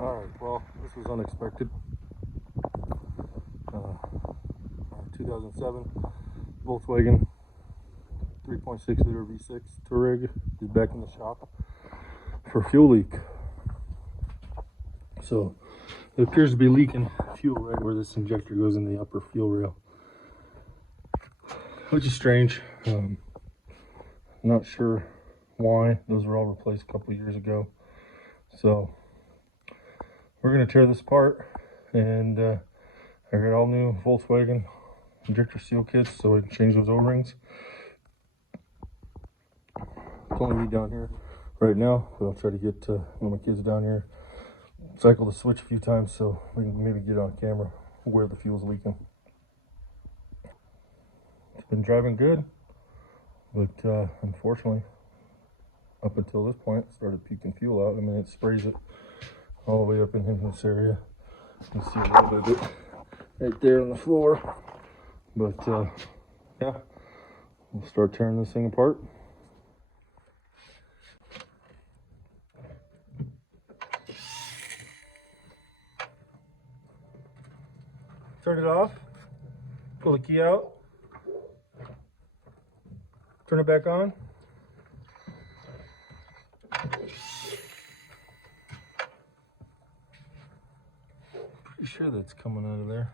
Alright, well, this was unexpected. 2007 Volkswagen 3.6 liter V6 Touareg is back in the shop for fuel leak. So it appears to be leaking fuel right where this injector goes in the upper fuel rail, which is strange. Not sure why. Those were all replaced a couple of years ago. So we're going to tear this apart, and I got all new Volkswagen injector seal kits so I can change those O-rings. It's only me down here right now, but I'll try to get one of my kids down here, cycle the switch a few times so we can maybe get on camera where the fuel's leaking. It's been driving good, but unfortunately, up until this point, it started puking fuel out. I mean, it sprays it all the way up in this area. You can see a little bit of it right there on the floor. But yeah, we'll start tearing this thing apart. Turn it off, pull the key out, turn it back on. Pretty sure that's coming out of there.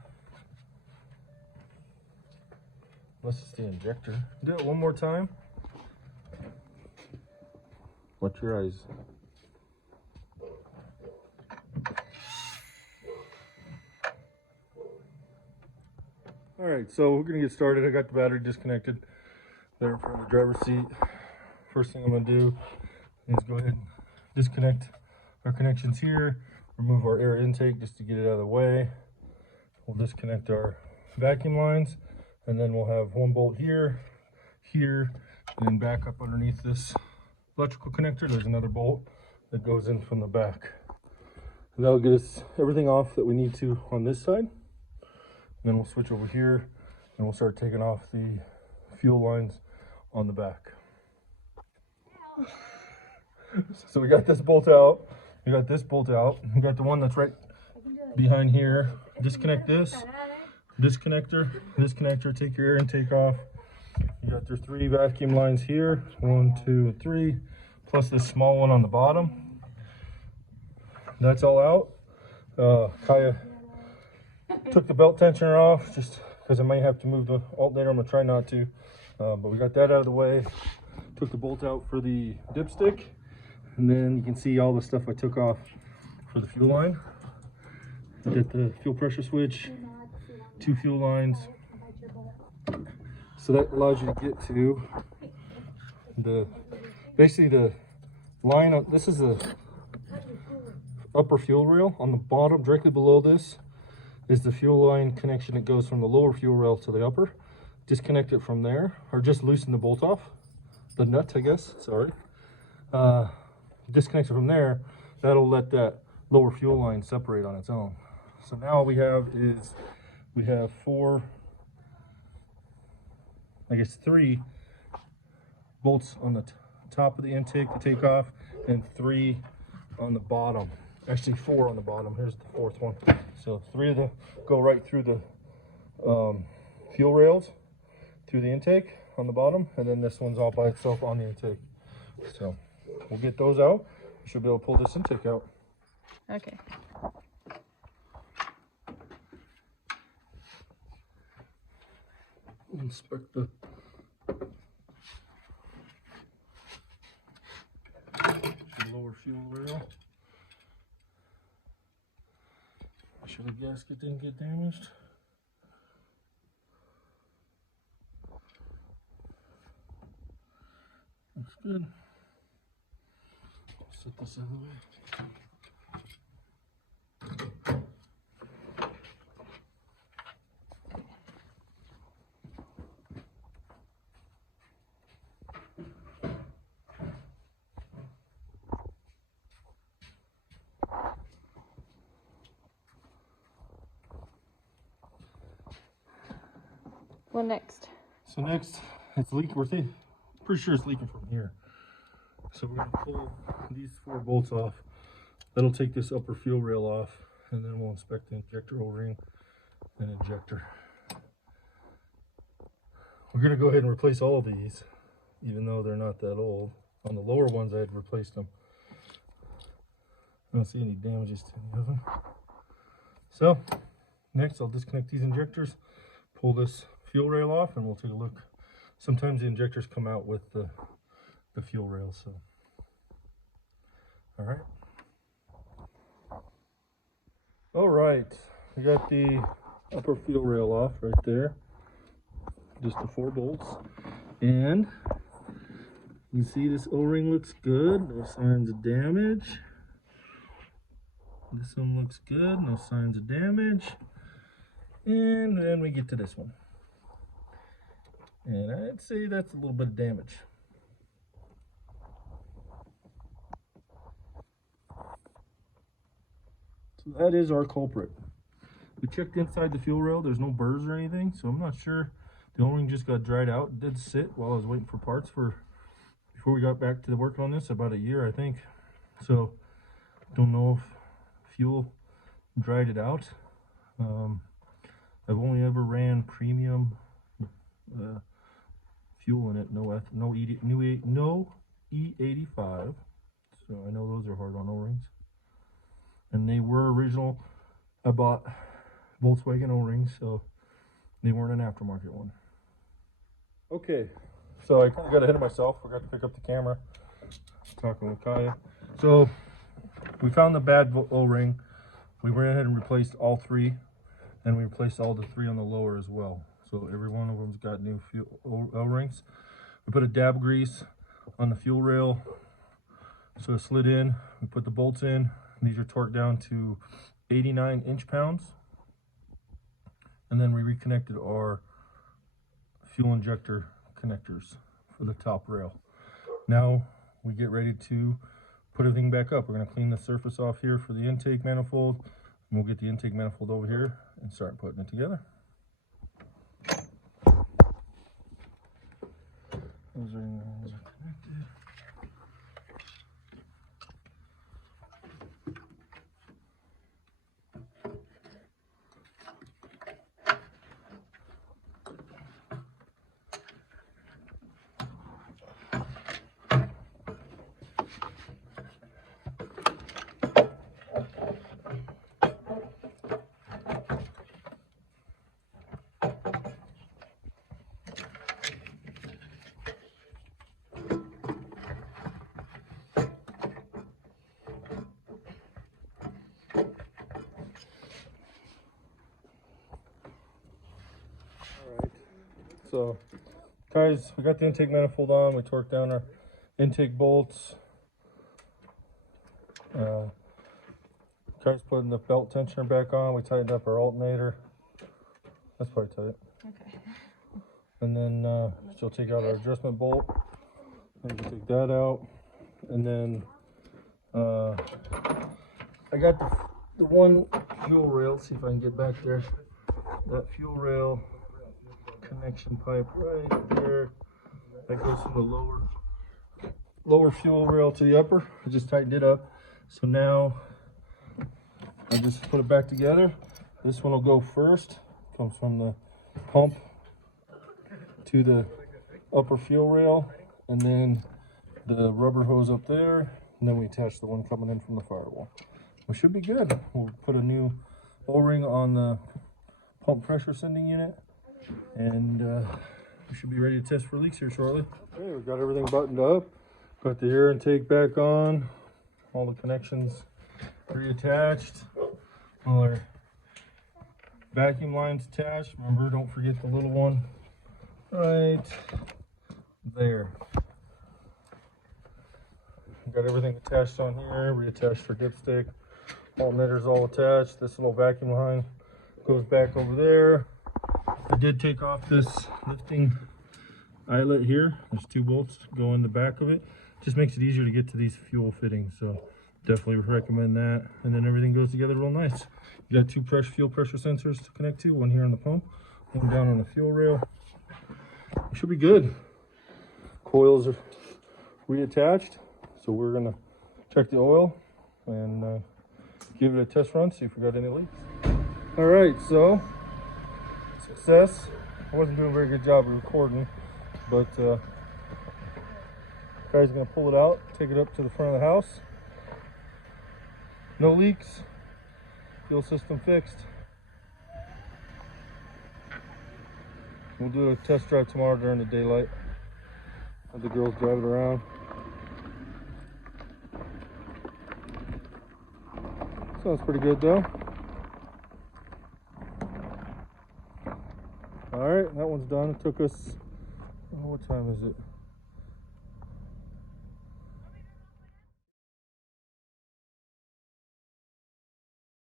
Unless it's the injector. Do it one more time. Watch your eyes. Alright, so we're going to get started. I got the battery disconnected there in front of the driver's seat. First thing I'm going to do is go ahead and disconnect our connections here. Remove our air intake just to get it out of the way. We'll disconnect our vacuum lines. And then we'll have one bolt here, and then back up underneath this electrical connector. There's another bolt that goes in from the back. And that'll get us everything off that we need to on this side. And then we'll switch over here and we'll start taking off the fuel lines on the back. So we got this bolt out. We got this bolt out. We got the one that's right behind here. Disconnect this. This connector, take your air intake off. You got your 3 vacuum lines here, 1, 2, 3, plus this small one on the bottom. That's all out. Kaya took the belt tensioner off just because I might have to move the alternator. I'm gonna try not to, but we got that out of the way. Took the bolt out for the dipstick, and then you can see all the stuff I took off for the fuel line. Get the fuel pressure switch, 2 fuel lines, so that allows you to get to basically the line of, this is the upper fuel rail. On the bottom, directly below this, is the fuel line connection that goes from the lower fuel rail to the upper. Disconnect it from there, or just loosen the bolt off, the nut, I guess, sorry. Disconnect it from there, that'll let that lower fuel line separate on its own. So now all we have is, we have 4, I guess 3 bolts on the top of the intake to take off, and 3 on the bottom. Actually 4 on the bottom. Here's the 4th one. So 3 of them go right through the fuel rails, through the intake on the bottom, and then this one's all by itself on the intake. So we'll get those out. We should be able to pull this intake out. Okay. Inspect the lower fuel rail. Make sure the gasket didn't get damaged. Looks good. I'll set this out of the way. What next? So next, it's leaking. We're pretty sure it's leaking from here. So we're gonna pull these 4 bolts off That'll take this upper fuel rail off, and then we'll inspect the injector O-ring and injector. We're gonna go ahead and replace all of these, even though they're not that old. On the lower ones, I had replaced them. I don't see any damages to any of them. So, next I'll disconnect these injectors, pull this fuel rail off, and we'll take a look. Sometimes the injectors come out with the fuel rail, so. All right. All right, we got the upper fuel rail off right there. Just the 4 bolts. And you see this O-ring looks good, no signs of damage. This one looks good, no signs of damage. And then we get to this one. And I'd say that's a little bit of damage. So that is our culprit. We checked inside the fuel rail, there's no burrs or anything, so I'm not sure. The O-ring just got dried out. It did sit while I was waiting for parts before we got back to work on this, about a year I think. So don't know if fuel dried it out. I've only ever ran premium fuel in it, no E85. So I know those are hard on O-rings. And they were original. I bought Volkswagen O-rings, so they weren't an aftermarket one. Okay, so I kind of got ahead of myself. Forgot to pick up the camera. Talking with Kaya. So we found the bad O-ring. We went ahead and replaced all 3, and we replaced all the 3 on the lower as well. So every one of them's got new O-rings. We put a dab grease on the fuel rail, so it slid in. We put the bolts in. These are torqued down to 89 inch-pounds. And then we reconnected our fuel injector connectors for the top rail. Now we get ready to put everything back up. We're going to clean the surface off here for the intake manifold, and we'll get the intake manifold over here and start putting it together. Those are connected. So, guys, we got the intake manifold on. We torqued down our intake bolts. Guys, putting the belt tensioner back on. We tightened up our alternator. That's probably tight. Okay. And then she'll take out our adjustment bolt. And we take that out. And then I got the one fuel rail. See if I can get back there. That fuel rail connection pipe right there, that goes from the lower fuel rail to the upper. I just tightened it up, so now I just put it back together. This one will go first, comes from the pump to the upper fuel rail, and then the rubber hose up there, and then we attach the one coming in from the firewall. We should be good. We'll put a new O-ring on the pump pressure sending unit, and we should be ready to test for leaks here shortly. Okay, we've got everything buttoned up. Got the air intake back on. All the connections reattached. All our vacuum lines attached. Remember, don't forget the little one right there. Got everything attached on here. Reattached for dipstick. Alternator's all attached. This little vacuum line goes back over there. I did take off this lifting eyelet here. There's 2 bolts go in the back of it. Just makes it easier to get to these fuel fittings, so definitely recommend that. And then everything goes together real nice. You got 2 fuel pressure sensors to connect to, one here on the pump, one down on the fuel rail. It should be good. Coils are reattached, so we're gonna check the oil and give it a test run, see if we got any leaks. All right, so success. I wasn't doing a very good job of recording, but guy's gonna pull it out, take it up to the front of the house. No leaks, fuel system fixed. We'll do a test drive tomorrow during the daylight. Have the girls drive it around. Sounds pretty good though. All right, that one's done. It took us, what time is it?